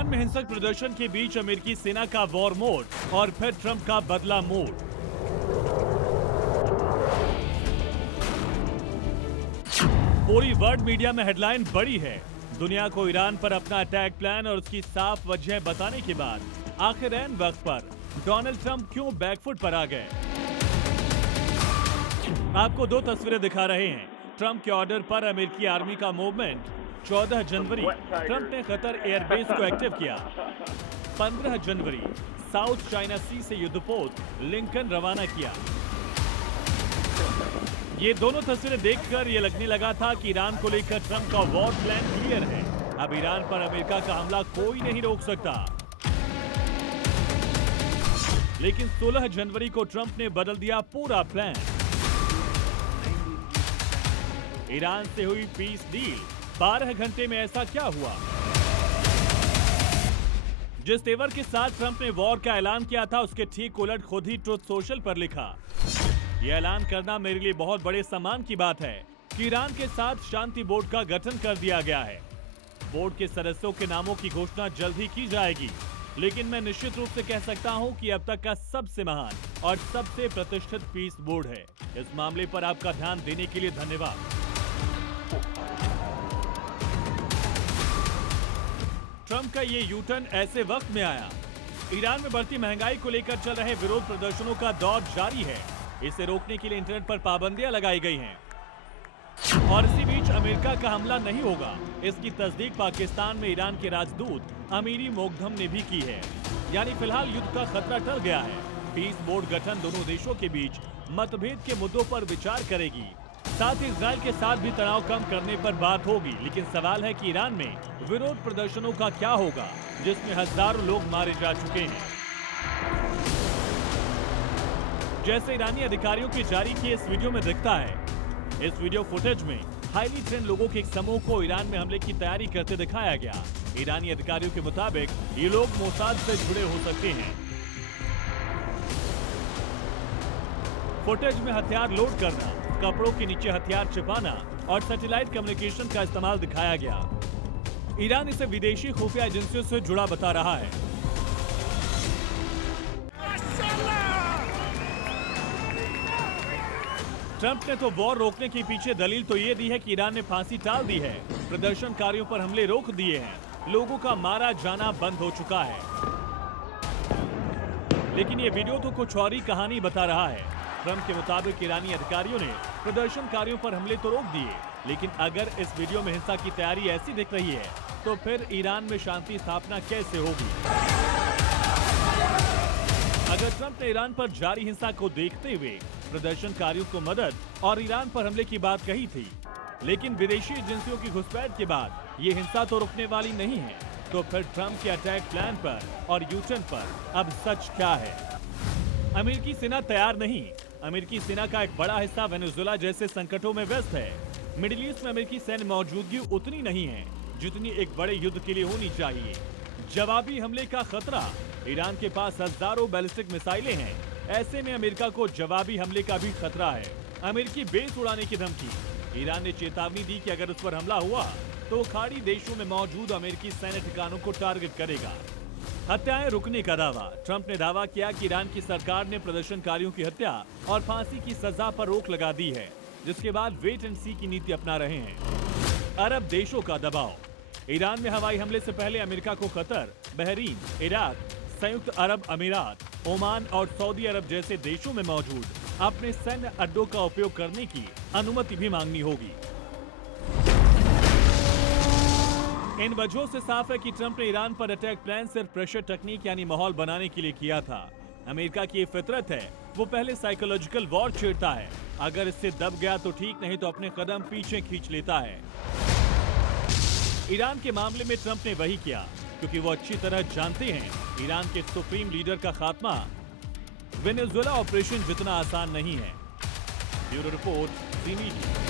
Iran में हिंसक प्रदर्शन के बीच अमेरिकी सेना का वॉर मोड और फिर ट्रंप का बदला मोड। पूरी वर्ल्ड मीडिया में हेडलाइन बड़ी है। दुनिया को ईरान पर अपना अटैक प्लान और उसकी साफ वजह बताने के बाद आखिर ऐन वक्त पर डोनाल्ड ट्रंप क्यों बैकफुट पर आ गए। आपको दो तस्वीरें दिखा रहे हैं। ट्रंप के ऑर्डर पर अमेरिकी आर्मी का मूवमेंट। 14 जनवरी ट्रंप ने कतर एयरबेस को एक्टिव किया। 15 जनवरी साउथ चाइना सी से युद्धपोत लिंकन रवाना किया। ये दोनों तस्वीरें देखकर ये लगने लगा था कि ईरान को लेकर ट्रंप का वॉर प्लान क्लियर है। अब ईरान पर अमेरिका का हमला कोई नहीं रोक सकता। लेकिन 16 जनवरी को ट्रंप ने बदल दिया पूरा प्लान। ईरान से हुई पीस डील। 12 घंटे में ऐसा क्या हुआ? जिस तेवर के साथ ट्रंप ने वॉर का ऐलान किया था उसके ठीक उलट खुद ही ट्रुथ सोशल पर लिखा। यह ऐलान करना मेरे लिए बहुत बड़े सम्मान की बात है कि ईरान के साथ शांति बोर्ड का गठन कर दिया गया है। बोर्ड के सदस्यों के नामों की घोषणा जल्द ही की जाएगी, लेकिन मैं निश्चित रूप से कह सकता हूं कि अब तक का सबसे महान और सबसे प्रतिष्ठित पीस बोर्ड है। इस मामले पर आपका ध्यान देने के लिए धन्यवाद। ट्रंप का ये यू टर्न ऐसे वक्त में आया। ईरान में बढ़ती महंगाई को लेकर चल रहे विरोध प्रदर्शनों का दौर जारी है। इसे रोकने के लिए इंटरनेट पर पाबंदियां लगाई गई हैं। और इसी बीच अमेरिका का हमला नहीं होगा, इसकी तस्दीक पाकिस्तान में ईरान के राजदूत अमीरी मोगधम ने भी की है। यानी फिलहाल युद्ध का खतरा टल गया है। पीस बोर्ड गठन दोनों देशों के बीच मतभेद के मुद्दों पर विचार करेगी। साथ ही इजराइल के साथ भी तनाव कम करने पर बात होगी। लेकिन सवाल है कि ईरान में विरोध प्रदर्शनों का क्या होगा, जिसमें हजारों लोग मारे जा चुके हैं। जैसे ईरानी अधिकारियों की जारी किए इस वीडियो में दिखता है। इस वीडियो फुटेज में हाईली ट्रेंड लोगों के एक समूह को ईरान में हमले की तैयारी करते दिखाया गया। ईरानी अधिकारियों के मुताबिक ये लोग मोसाद से जुड़े हो सकते हैं। फुटेज में हथियार लोड करना, कपड़ों के नीचे हथियार छिपाना और सैटेलाइट कम्युनिकेशन का इस्तेमाल दिखाया गया। ईरान इसे विदेशी खुफिया एजेंसियों से जुड़ा बता रहा है। ट्रंप ने तो वॉर रोकने के पीछे दलील तो ये दी है कि ईरान ने फांसी टाल दी है, प्रदर्शनकारियों पर हमले रोक दिए हैं, लोगों का मारा जाना बंद हो चुका है। लेकिन ये वीडियो तो कुछ और ही कहानी बता रहा है। ट्रंप के मुताबिक ईरानी अधिकारियों ने प्रदर्शनकारियों पर हमले तो रोक दिए, लेकिन अगर इस वीडियो में हिंसा की तैयारी ऐसी दिख रही है तो फिर ईरान में शांति स्थापना कैसे होगी? अगर ट्रंप ने ईरान पर जारी हिंसा को देखते हुए प्रदर्शनकारियों को मदद और ईरान पर हमले की बात कही थी, लेकिन विदेशी एजेंसियों की घुसपैठ के बाद ये हिंसा तो रुकने वाली नहीं है, तो फिर ट्रंप के अटैक प्लान पर और यूटर्न पर अब सच क्या है? अमेरिकी सेना तैयार नहीं। अमेरिकी सेना का एक बड़ा हिस्सा वेनेजुएला जैसे संकटों में व्यस्त है। मिडिल ईस्ट में अमेरिकी सैन्य मौजूदगी उतनी नहीं है जितनी एक बड़े युद्ध के लिए होनी चाहिए। जवाबी हमले का खतरा। ईरान के पास हजारों बैलिस्टिक मिसाइलें हैं। ऐसे में अमेरिका को जवाबी हमले का भी खतरा है। अमेरिकी बेस उड़ाने की धमकी। ईरान ने चेतावनी दी कि अगर उस पर हमला हुआ तो वो खाड़ी देशों में मौजूद अमेरिकी सैन्य ठिकानों को टारगेट करेगा। हत्याएं रुकने का दावा। ट्रंप ने दावा किया कि ईरान की सरकार ने प्रदर्शनकारियों की हत्या और फांसी की सजा पर रोक लगा दी है, जिसके बाद वेट एंड सी की नीति अपना रहे हैं। अरब देशों का दबाव। ईरान में हवाई हमले से पहले अमेरिका को कतर, बहरीन, इराक, संयुक्त अरब अमीरात, ओमान और सऊदी अरब जैसे देशों में मौजूद अपने सैन्य अड्डों का उपयोग करने की अनुमति भी मांगनी होगी। इन वजहों से साफ है कि ट्रंप ने ईरान पर अटैक प्लान सिर्फ प्रेशर टेक्निक यानी माहौल बनाने के लिए किया था। अमेरिका की ये फितरत है, वो पहले साइकोलॉजिकल वॉर छेड़ता है। अगर इससे दब गया तो ठीक, नहीं तो अपने कदम पीछे खींच लेता है। ईरान के मामले में ट्रंप ने वही किया, क्योंकि वो अच्छी तरह जानते हैं ईरान के सुप्रीम लीडर का खात्मा वेनेजुएला ऑपरेशन जितना आसान नहीं है। ब्यूरो रिपोर्ट, ज़ी मीडिया।